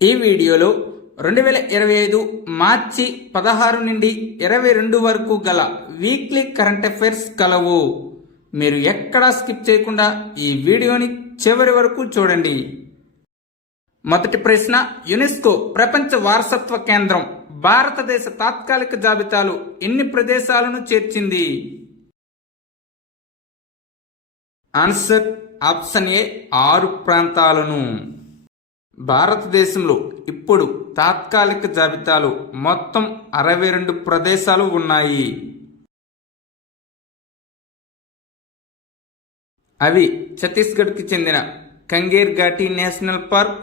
ఈ వీడియోలో 2025 మార్చి 16 నుండి 22 వరకు గల వీక్లీ కరెంట్ అఫైర్స్ కలవు. మీరు ఎక్కడా స్కిప్ చేయకుండా ఈ వీడియోని చివరి వరకు చూడండి. మొదటి ప్రశ్న, యునెస్కో ప్రపంచ వారసత్వ కేంద్రం భారతదేశ తాత్కాలిక జాబితాలో ఎన్ని ప్రదేశాలను చేర్చింది? ఆన్సర్ ఆప్షన్ ఏ 6 ప్రాంతాలను. భారతదేశంలో ఇప్పుడు తాత్కాలిక జాబితాలో మొత్తం 62 ప్రదేశాలు ఉన్నాయి. అవి ఛత్తీస్గఢ్కి చెందిన కంగేర్ ఘాటీ నేషనల్ పార్క్,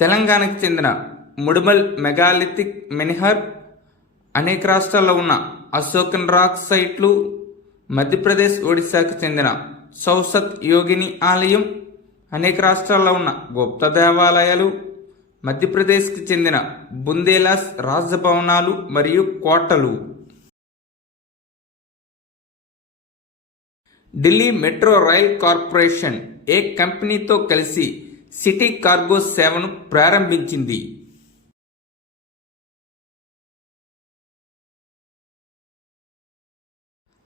తెలంగాణకు చెందిన ముడుమల్ మెగాలిథిక్ మెన్హర్, అనేక రాష్ట్రాల్లో ఉన్న అశోకన్ రాక్ సైట్లు, మధ్యప్రదేశ్ ఒడిశాకు చెందిన సౌసత్ యోగిని ఆలయం, అనేక రాష్ట్రాల్లో ఉన్న గుప్త దేవాలయాలు, మధ్యప్రదేశ్కి చెందిన బుందేలాస్ రాజభవనాలు మరియు కోటలు. ఢిల్లీ మెట్రో రైల్ కార్పొరేషన్ ఏ కంపెనీతో కలిసి సిటీ కార్గో సేవను ప్రారంభించింది?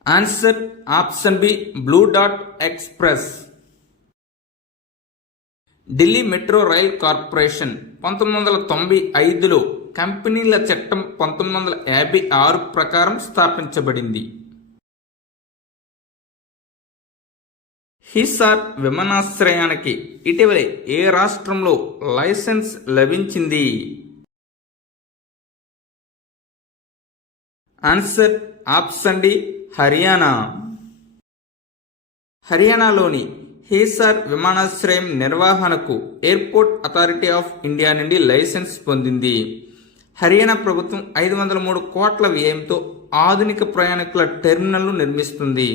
Answer option B Blue Dart Express. Delhi metro rail corporation 1995లో కంపెనీల చట్టం 1956 ప్రకారం స్థాపించబడింది. హిసార్ విమానాశ్రయానికి ఇటీవలే ఏ రాష్ట్రంలో లైసెన్స్ లభించింది? Answer option D Haryana. హర్యానాలోని హిసార్ విమానాశ్రయం నిర్వహణకు ఎయిర్పోర్ట్ అథారిటీ ఆఫ్ ఇండియా నుండి లైసెన్స్ పొందింది. హర్యానా ప్రభుత్వం 503 కోట్ల వ్యయంతో ఆధునిక ప్రయాణికుల టెర్మినల్ను నిర్మిస్తుంది.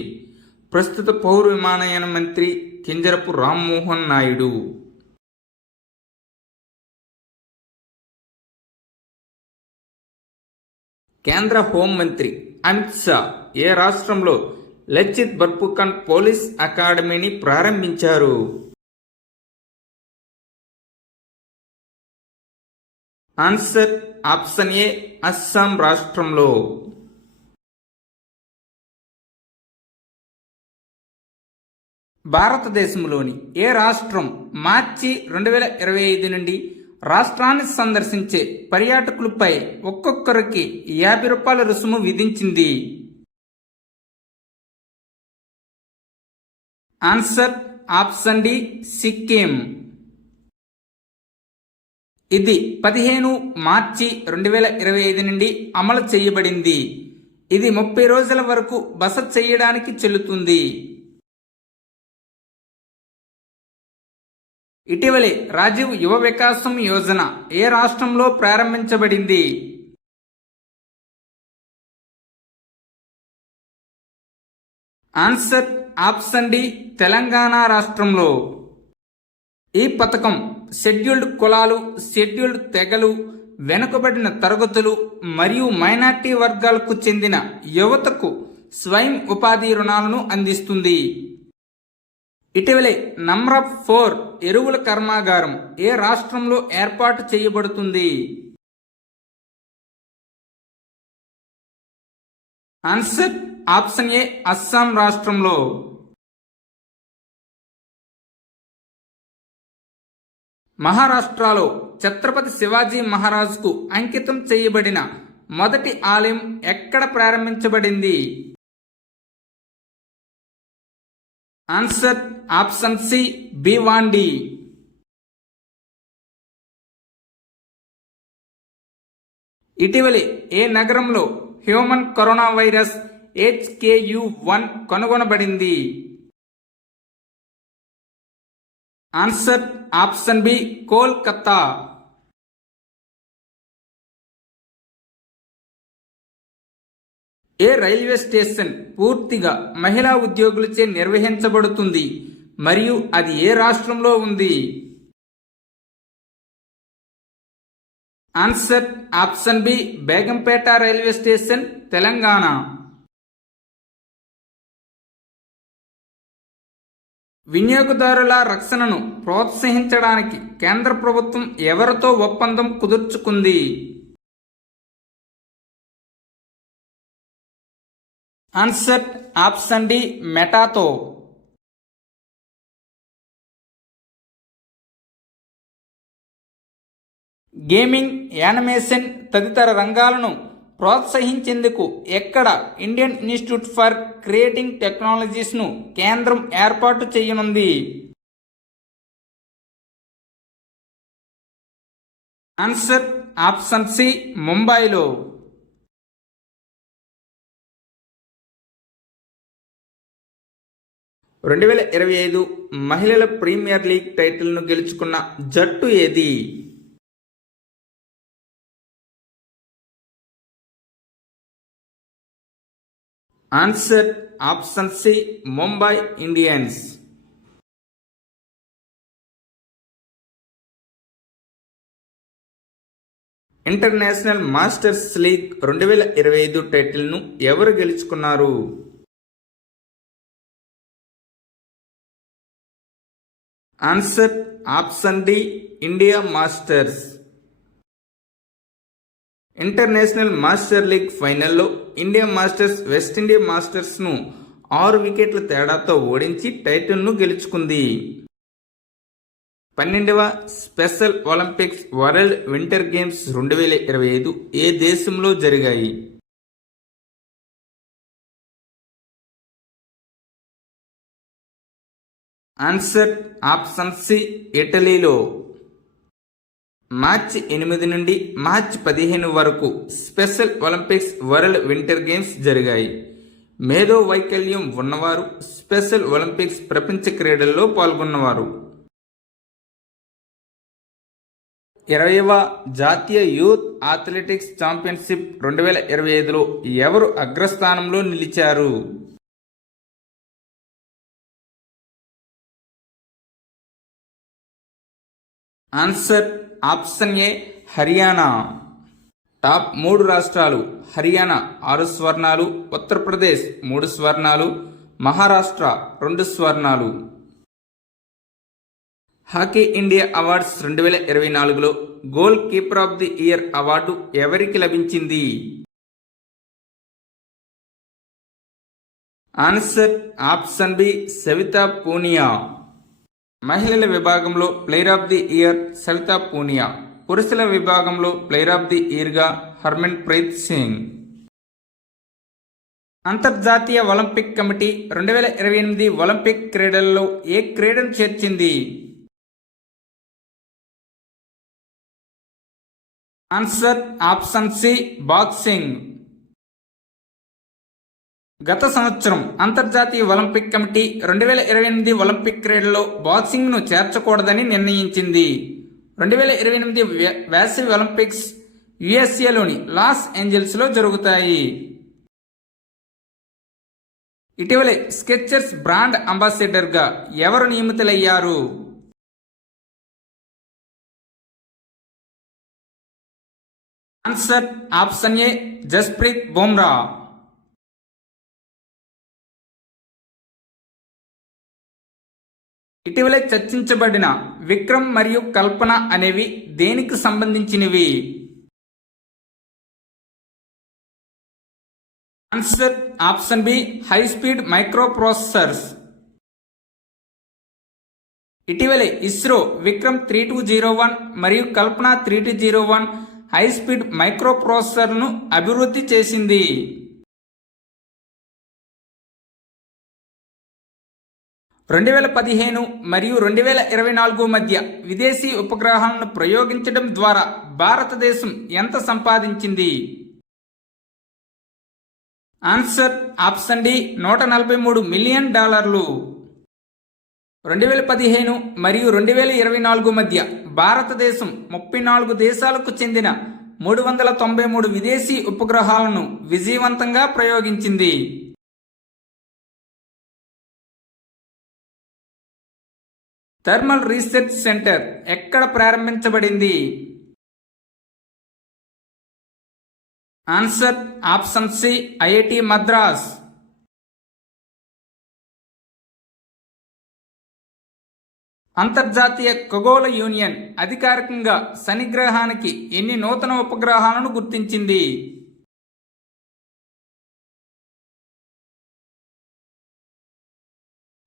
ప్రస్తుత పౌర విమానయాన మంత్రి కింజరపు రామ్మోహన్ నాయుడు. కేంద్ర హోంమంత్రి అమిత్ షా ఏ రాష్ట్రంలో లచిత్ బర్ఫుకన్ పోలీస్ అకాడమీని ప్రారంభించారు? ఆన్సర్ ఆప్షన్ ఏ అస్సాం రాష్ట్రంలో. భారతదేశంలోని ఏ రాష్ట్రం మార్చి 2025 నుండి రాష్ట్రాన్ని సందర్శించే పర్యాటకులపై ఒక్కొక్కరికి ₹50 రుసుము విధించింది? Answer option D Sikkim. ఇది 15 మార్చి 2025 నుండి అమలు చేయబడింది. ఇది 30 రోజుల వరకు బస చేయడానికి చెల్లుతుంది. ఇటీవలే రాజీవ్ యువ వికాసం యోజన ఏ రాష్ట్రంలో ప్రారంభించబడింది? ఆన్సర్ ఆప్షన్ డి తెలంగాణ రాష్ట్రంలో. ఈ పథకం షెడ్యూల్డ్ కులాలు, షెడ్యూల్డ్ తెగలు, వెనుకబడిన తరగతులు మరియు మైనార్టీ వర్గాలకు చెందిన యువతకు స్వయం ఉపాధి రుణాలను అందిస్తుంది. ఇటీవలే నమ్రాప్ 4 ఎరువుల కర్మాగారం ఏ రాష్ట్రంలో ఏర్పాటు చేయబడుతుంది? ఆన్సర్ ఆప్షన్ ఏ అస్సాం రాష్ట్రంలో. మహారాష్ట్రలో ఛత్రపతి శివాజీ మహారాజ్కు అంకితం చేయబడిన మొదటి ఆలయం ఎక్కడ ప్రారంభించబడింది? Answer option C Bhiwandi. ఇటీవలే ఏ నగరంలో హ్యూమన్ కరోనా వైరస్ HKU1 కనుగొనబడింది? Answer option B Kolkata. ఏ రైల్వే స్టేషన్ పూర్తిగా మహిళా ఉద్యోగులచే నిర్వహించబడుతుంది మరియు అది ఏ రాష్ట్రంలో ఉంది? Answer option B Begumpet railway station, Telangana. వినియోగదారుల రక్షణను ప్రోత్సహించడానికి కేంద్ర ప్రభుత్వం ఎవరితో ఒప్పందం కుదుర్చుకుంది? ఆన్సర్ ఆప్షన్ డి మెటాతో. గేమింగ్, యానిమేషన్ తదితర రంగాలను ప్రోత్సహించేందుకు ఎక్కడ ఇండియన్ ఇన్స్టిట్యూట్ ఫర్ క్రియేటింగ్ టెక్నాలజీస్ను కేంద్రం ఏర్పాటు చేయనుంది? ఆన్సర్ ఆప్షన్ సి ముంబైలో. 2025 మహిళల ప్రీమియర్ లీగ్ టైటిల్ను గెలుచుకున్న జట్టు ఏది? Answer option C Mumbai Indians. International masters league 2025 టైటిల్ను ఎవరు గెలుచుకున్నారు? Answer option D India masters. International master league ఫైనల్లో ఇండియా మాస్టర్స్ వెస్టిండీ మాస్టర్స్ను 6 వికెట్ల తేడాతో ఓడించి టైటిల్ను గెలుచుకుంది. 12వ special olympics world winter games 2025 ఏ దేశంలో జరిగాయి? ఆన్సర్ ఆప్షన్ సి ఇటలీలో. మార్చి 8 నుండి మార్చి 15 వరకు special olympics world winter games జరిగాయి. మేధో వైకల్యం ఉన్నవారు స్పెషల్ ఒలింపిక్స్ ప్రపంచ క్రీడల్లో పాల్గొన్నవారు. 20వ జాతీయ యూత్ అథ్లెటిక్స్ ఛాంపియన్షిప్ 2025లో ఎవరు అగ్రస్థానంలో నిలిచారు? Answer option A Haryana. Top 3 రాష్ట్రాలు: హర్యానా 6 స్వర్ణాలు, ఉత్తరప్రదేశ్ 3 స్వర్ణాలు, మహారాష్ట్ర 2 స్వర్ణాలు. హాకీ ఇండియా అవార్డ్స్ 2024లో goalkeeper of the year award ఎవరికి లభించింది? Answer option B Savita Punia. మహిళల విభాగంలో player of the year Savita Punia, పురుషుల విభాగంలో ప్లేయర్ ఆఫ్ ది ఇయర్గా హర్మన్ ప్రీత్ సింగ్. అంతర్జాతీయ ఒలింపిక్ కమిటీ 2028 ఒలింపిక్ క్రీడల్లో ఏ క్రీడను చేర్చింది? Answer option C boxing. గత సంవత్సరం అంతర్జాతీయ ఒలింపిక్ కమిటీ 2028 ఒలింపిక్ క్రీడల్లో బాక్సింగ్ను చేర్చకూడదని నిర్ణయించింది. 2028 వేసవి ఒలింపిక్స్ యుఎస్ఏలోని లాస్ ఏంజల్స్లో జరుగుతాయి. ఇటీవలే స్కెచర్స్ బ్రాండ్ అంబాసిడర్గా ఎవరు నియమితులయ్యారు? Answer option A Jasprit Bumrah. ఇటీవలే చర్చించబడిన విక్రమ్ మరియు కల్పన అనేవి దేనికి సంబంధించినవి? Answer option B high speed microprocessors. ఇటీవలే ఇస్రో విక్రమ్ 3201 మరియు కల్పన 3201 హై స్పీడ్ మైక్రో ప్రాసెసర్ను అభివృద్ధి చేసింది. 2015 మరియు 2024 మధ్య విదేశీ ఉపగ్రహాలను ప్రయోగించడం ద్వారా భారతదేశం ఎంత సంపాదించింది? Answer option D $143 million. 2015 మరియు 2024 మధ్య భారతదేశం 34 దేశాలకు చెందిన 393 విదేశీ ఉపగ్రహాలను విజయవంతంగా ప్రయోగించింది. థర్మల్ రీసెర్చ్ సెంటర్ ఎక్కడ ప్రారంభించబడింది? Answer option C IIT Madras. అంతర్జాతీయ ఖగోళ యూనియన్ అధికారికంగా శని గ్రహానికి ఎన్ని నూతన ఉపగ్రహాలను గుర్తించింది?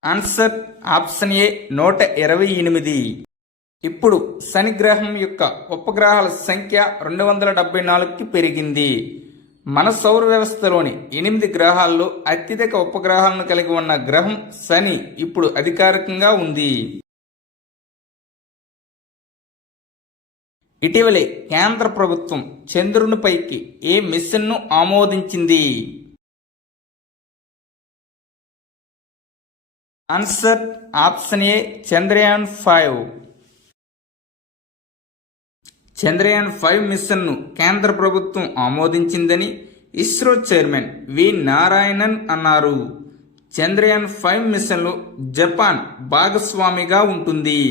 ఆన్సర్ ఆప్షన్ ఏ 128. ఇప్పుడు శని గ్రహం యొక్క ఉపగ్రహాల సంఖ్య 274కి పెరిగింది. మన సౌర వ్యవస్థలోని 8 గ్రహాల్లో అత్యధిక ఉపగ్రహాలను కలిగి ఉన్న గ్రహం శని ఇప్పుడు అధికారికంగా ఉంది. ఇటీవలే కేంద్ర ప్రభుత్వం చంద్రునిపైకి ఏ మిషన్ను ఆమోదించింది? ఆన్సర్ ఆప్షన్ ఏ చంద్రయాన్ 5. చంద్రయాన్ 5 మిషన్ను కేంద్ర ప్రభుత్వం ఆమోదించిందని ఇస్రో చైర్మన్ వి నారాయణన్ అన్నారు. చంద్రయాన్ 5 మిషన్లో జపాన్ భాగస్వామిగా ఉంటుంది.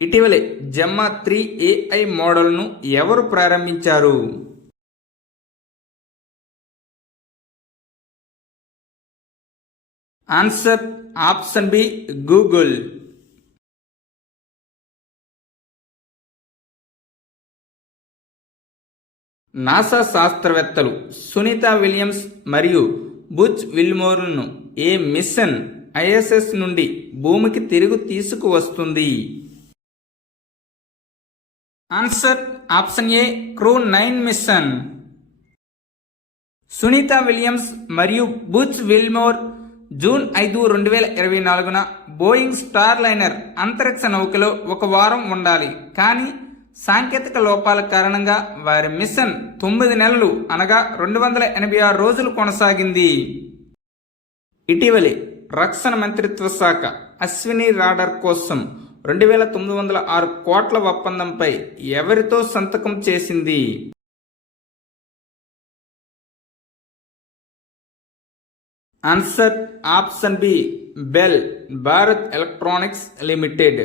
ఇటీవలే జెమ్మా 3 AI మోడల్ను ఎవరు ప్రారంభించారు? Answer option B Google. NASA శాస్త్రవేత్తలు సునీత విలియమ్స్ మరియు బుచ్ విల్మోర్లను ఏ మిషన్ ISS నుండి భూమికి తిరిగి తీసుకువస్తుంది? Answer option A crew 9 mission. Sunita Williams మరియు బుచ్ విల్మోర్ జూన్ 5, 2024న బోయింగ్ స్టార్ లైనర్ అంతరిక్ష నౌకలో ఒక వారం ఉండాలి. కానీ సాంకేతిక లోపాల కారణంగా వారి మిషన్ 9 నెలలు అనగా 286 రోజులు కొనసాగింది. ఇటీవలే రక్షణ మంత్రిత్వ శాఖ అశ్విని రాడార్ కోసం 2906 కోట్ల ఒప్పందంపై ఎవరితో సంతకం చేసింది? Answer option B BEL Bharat electronics limited.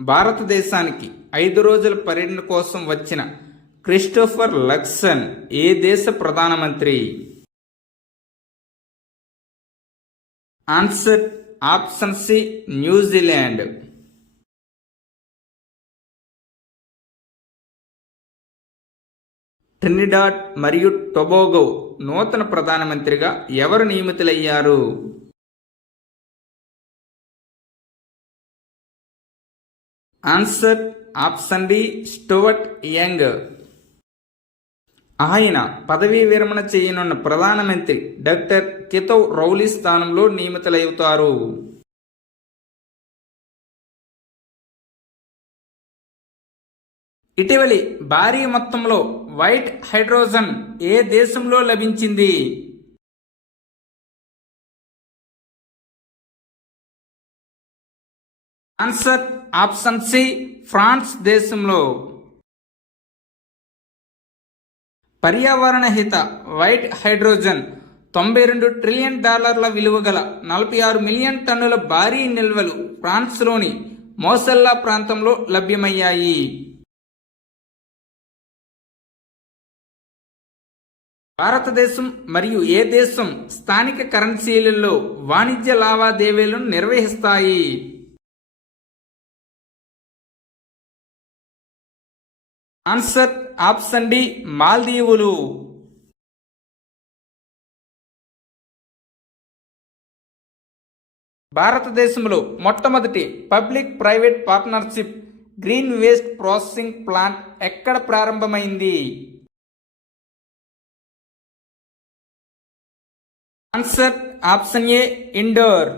భారతదేశానికి 5 రోజుల పర్యటన కోసం వచ్చిన క్రిస్టోఫర్ లక్సన్ ఏ దేశ ప్రధానమంత్రి? Answer option C New Zealand. Trinidad మరియు టొబాగో నూతన ప్రధానమంత్రిగా ఎవరు నియమితులయ్యారు? Answer option D Stuart Young. ఆయన పదవీ విరమణ చేయనున్న ప్రధానమంత్రి డాక్టర్ కితౌ రౌలీ స్థానంలో నియమితులవుతారు. ఇటీవలి భారీ మొత్తంలో వైట్ హైడ్రోజన్ ఏ దేశంలో లభించింది? ఆన్సర్ ఆప్షన్ సి ఫ్రాన్స్ దేశంలో. పర్యావరణ హిత వైట్ హైడ్రోజన్ $92 ట్రిలియన్ విలువ గల 46 మిలియన్ టన్నుల భారీ నిల్వలు ఫ్రాన్స్లోని మోసెల్లా ప్రాంతంలో లభ్యమయ్యాయి. భారతదేశం మరియు ఏ దేశం స్థానిక కరెన్సీలలో వాణిజ్య లావాదేవీలను నిర్వహిస్తాయి? ఆన్సర్ ఆప్షన్ డి మాల్దీవులు. భారతదేశంలో మొట్టమొదటి public private partnership green waste processing plant ఎక్కడ ప్రారంభమైంది? Answer option A Indore.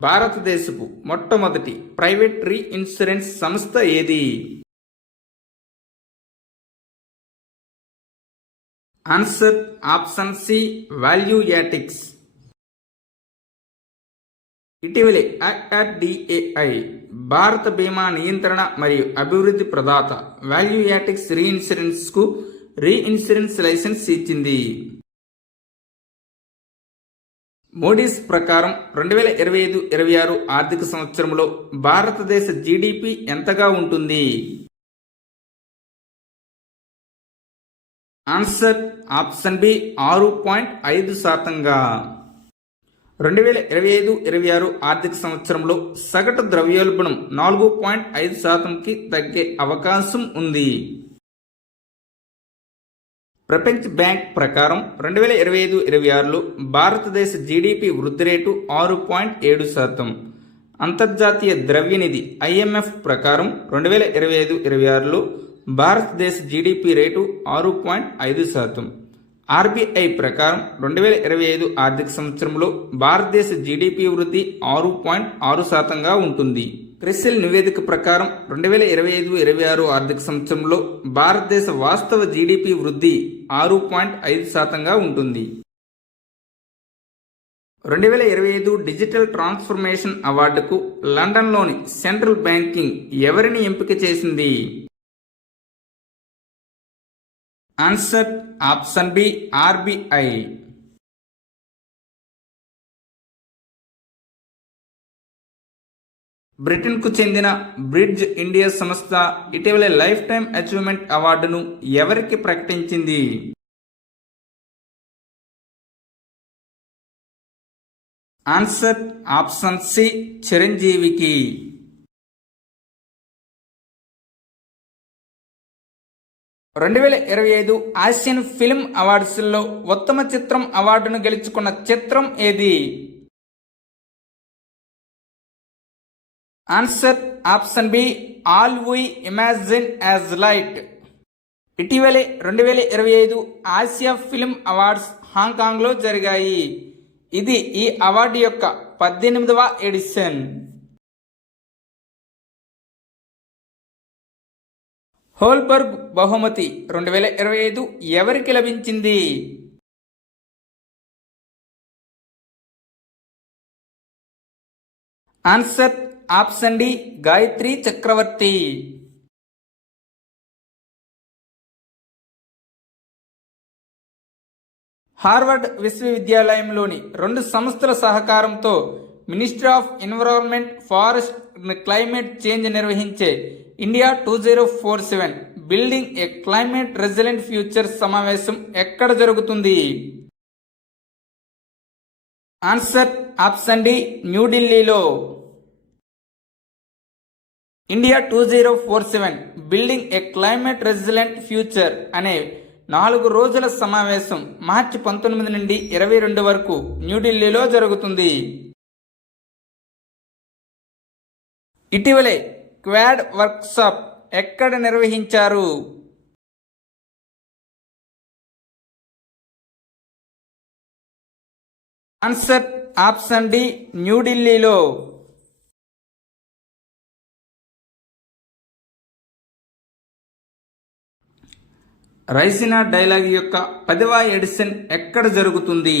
భారతదేశపు మొట్టమొదటి ప్రైవేట్ రీ ఇన్సూరెన్స్ సంస్థ ఏది? Answer option C Valueattics. ఇటీవలే IRDAI భారత బీమా నియంత్రణ మరియు అభివృద్ధి ప్రదాత వాల్యూయాటిక్స్ రీ ఇన్సూరెన్స్ కు రీ ఇన్సూరెన్స్ లైసెన్స్ ఇచ్చింది. మోడీస్ ప్రకారం 2025-26 ఆర్థిక సంవత్సరంలో భారతదేశ GDP ఎంతగా ఉంటుంది? Answer option B 6.5%గా. 2025-26 ఆర్థిక సంవత్సరంలో సగటు ద్రవ్యోల్బణం 4.5%కి తగ్గే అవకాశం ఉంది. ప్రపంచ బ్యాంక్ ప్రకారం 2025-26లో భారతదేశ జీడిపి వృద్ధి రేటు 6.7%. అంతర్జాతీయ ద్రవ్యనిధి IMF ప్రకారం 2025-26లో భారతదేశ జీడిపి రేటు 6.5%. RBI ప్రకారం 2025 ఆర్థిక సంవత్సరంలో భారతదేశ జీడిపి వృద్ధి 6.6%గా ఉంటుంది. క్రిసిల్ నివేదిక ప్రకారం 2025-26 ఆర్థిక సంవత్సరంలో భారతదేశ వాస్తవ జీడిపి వృద్ధి 6.5%గా ఉంటుంది. 2025 డిజిటల్ ట్రాన్స్ఫర్మేషన్ అవార్డుకు లండన్లోని సెంట్రల్ బ్యాంకింగ్ ఎవరిని ఎంపిక చేసింది? Answer option B RBI. బ్రిటన్కు చెందిన బ్రిడ్జ్ ఇండియా సంస్థ ఇటీవల లైఫ్ టైమ్ అచీవ్మెంట్ అవార్డును ఎవరికి ప్రకటించింది? ఆన్సర్ ఆప్షన్ సి చిరంజీవికి. రెండు 2025 ఆసియన్ ఫిల్మ్ అవార్డ్స్లో ఉత్తమ చిత్రం అవార్డును గెలుచుకున్న చిత్రం ఏది? Answer option B all we imagine as light. ఇటీవలే 2025 ఆసియా ఫిల్మ్ అవార్డ్స్ హాంకాంగ్లో జరిగాయి. ఇది ఈ అవార్డు యొక్క 18వ ఎడిషన్. హోల్బర్గ్ బహుమతి 2025 ఎవరికి లభించింది? ఆన్సర్ ఆప్షన్ డి గాయత్రి చక్రవర్తి. హార్వర్డ్ విశ్వవిద్యాలయంలోని 2 సంస్థల సహకారంతో ministry of environment, forest and climate change నిర్వహించే ఇండియా 2047 బిల్డింగ్ ఏ క్లైమేట్ రెసిలెంట్ ఫ్యూచర్ సమావేశం ఎక్కడ జరుగుతుంది? ఆన్సర్ ఆప్షన్ డి న్యూఢిల్లీలో. ఇండియా 2047 బిల్డింగ్ ఏ క్లైమేట్ రెసిలెంట్ ఫ్యూచర్ అనే 4 రోజుల సమావేశం మార్చి 19 నుండి 22 వరకు న్యూఢిల్లీలో జరుగుతుంది. ఇటీవలే క్వాడ్ వర్క్షాప్ ఎక్కడ నిర్వహించారు? ఆన్సర్ ఆప్షన్ డి న్యూఢిల్లీలో. రైసినా డైలాగ్ యొక్క 10వ ఎడిషన్ ఎక్కడ జరుగుతుంది?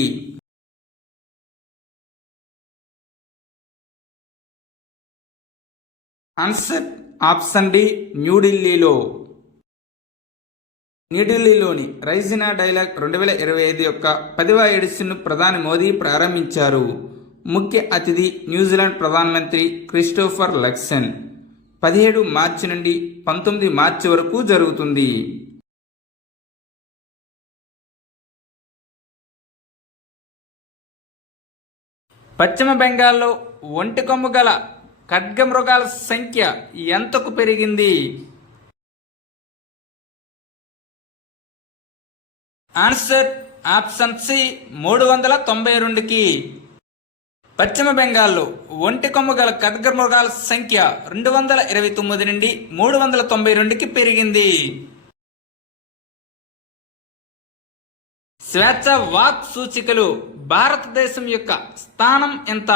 ఆన్సర్ ఆప్షన్ డి న్యూఢిల్లీలో. న్యూఢిల్లీలోని రైసినా డైలాగ్ 2025 యొక్క 10వ ఎడిషన్ను ప్రధాని మోదీ ప్రారంభించారు. ముఖ్య అతిథి న్యూజిలాండ్ ప్రధానమంత్రి క్రిస్టోఫర్ లక్సన్. 17 మార్చి నుండి 19 మార్చి వరకు జరుగుతుంది. పశ్చిమ బెంగాల్లో ఒంటి కొమ్ము గల ఖడ్గమృగాల సంఖ్య ఎంతకు పెరిగింది? ఆన్సర్ ఆప్షన్ సి 392కి. పశ్చిమ బెంగాల్లో ఒంటి కొమ్ము గల ఖడ్గమృగాల సంఖ్య 229 నుండి 392కి పెరిగింది. స్వేచ్ఛ వాక్ సూచికలు భారతదేశం యొక్క స్థానం ఎంత?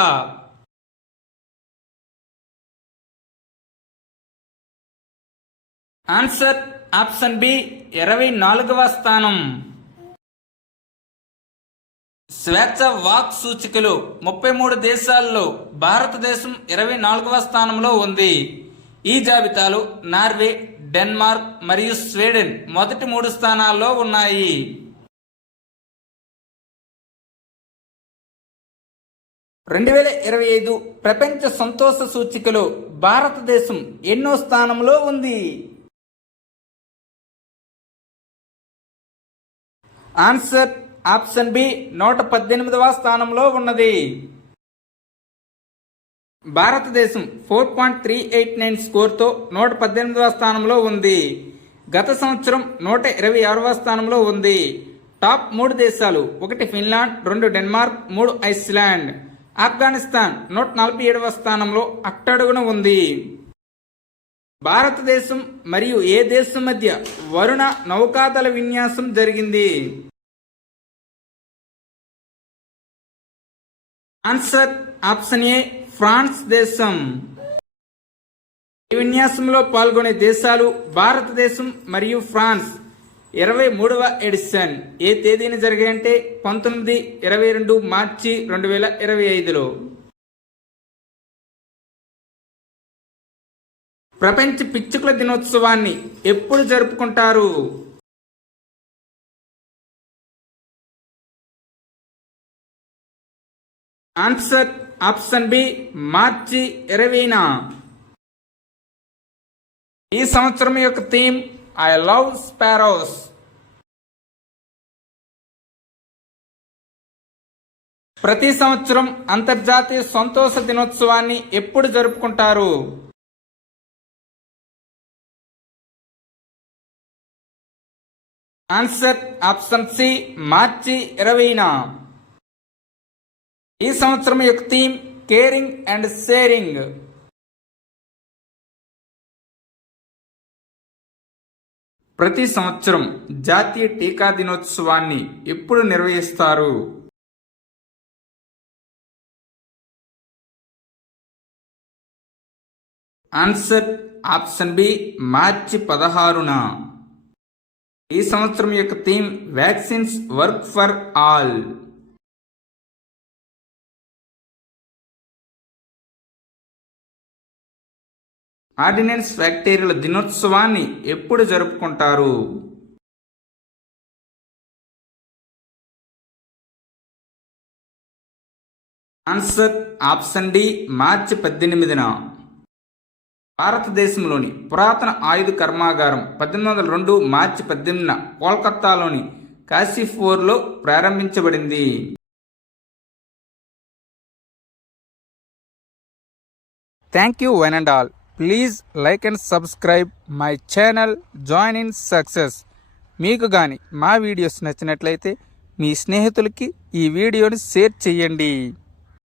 ఆన్సర్ ఆప్షన్ బి 24వ స్థానం. స్వేచ్ఛ వాక్ సూచికలు 33 దేశాల్లో భారతదేశం 24వ స్థానంలో ఉంది. ఈ జాబితాలో నార్వే, డెన్మార్క్ మరియు స్వీడన్ మొదటి 3 స్థానాల్లో ఉన్నాయి. 2025 ప్రపంచ సంతోష సూచికలో భారతదేశం ఎన్నో స్థానంలో ఉంది? ఆన్సర్ ఆప్షన్ బి 118వ స్థానంలో ఉన్నది. భారతదేశం 4.389 స్కోర్తో 118వ స్థానంలో ఉంది. గత సంవత్సరం 126వ స్థానంలో ఉంది. టాప్ 3 దేశాలు: 1 ఫిన్లాండ్, 2 డెన్మార్క్, 3 ఐస్లాండ్. ఆఫ్ఘనిస్తాన్ 147వ స్థానంలో అట్టడుగున ఉంది. భారతదేశం మరియు ఏ దేశం మధ్య వరుణ నౌకాదళ విన్యాసం జరిగింది? ఆన్సర్ ఆప్షన్ ఏ ఫ్రాన్స్ దేశం. ఈ విన్యాసంలో పాల్గొనే దేశాలు భారతదేశం మరియు ఫ్రాన్స్. 23వ ఎడిషన్ ఏ తేదీన జరిగాయంటే 19-22 మార్చి 2025లో. ప్రపంచ పిచ్చుకల దినోత్సవాన్ని ఎప్పుడు జరుపుకుంటారు? ఆన్సర్ ఆప్షన్ బి మార్చి 20న. ఈ సంవత్సరం యొక్క థీమ్ ఐ లవ్ స్పారోస్. ప్రతి సంవత్సరం అంతర్జాతీయ సంతోష దినోత్సవాన్ని ఎప్పుడు జరుపుకుంటారు? ఆన్సర్ ఆప్షన్ సి మార్చి 20న. ఈ సంవత్సరం యొక్క థీమ్ కేరింగ్ అండ్ షేరింగ్. ప్రతి సంవత్సరం జాతీయ టీకా దినోత్సవాన్ని ఎప్పుడు నిర్వహిస్తారు? ఆన్సర్ ఆప్షన్ బి మార్చి 16న. ఈ సంవత్సరం యొక్క theme vaccines work for all. Ordinance ఫ్యాక్టరీల దినోత్సవాన్ని ఎప్పుడు జరుపుకుంటారు? ఆన్సర్ ఆప్షన్ డి మార్చి 18న. భారతదేశంలోని పురాతన ఆయుధ కర్మాగారం 1802 మార్చి 18న కోల్కతాలోని కాశీపూర్లో ప్రారంభించబడింది. Thank you one and all. Please like and subscribe my channel join in success. మీకు కానీ మా వీడియోస్ నచ్చినట్లయితే మీ స్నేహితులకి ఈ వీడియోని షేర్ చేయండి.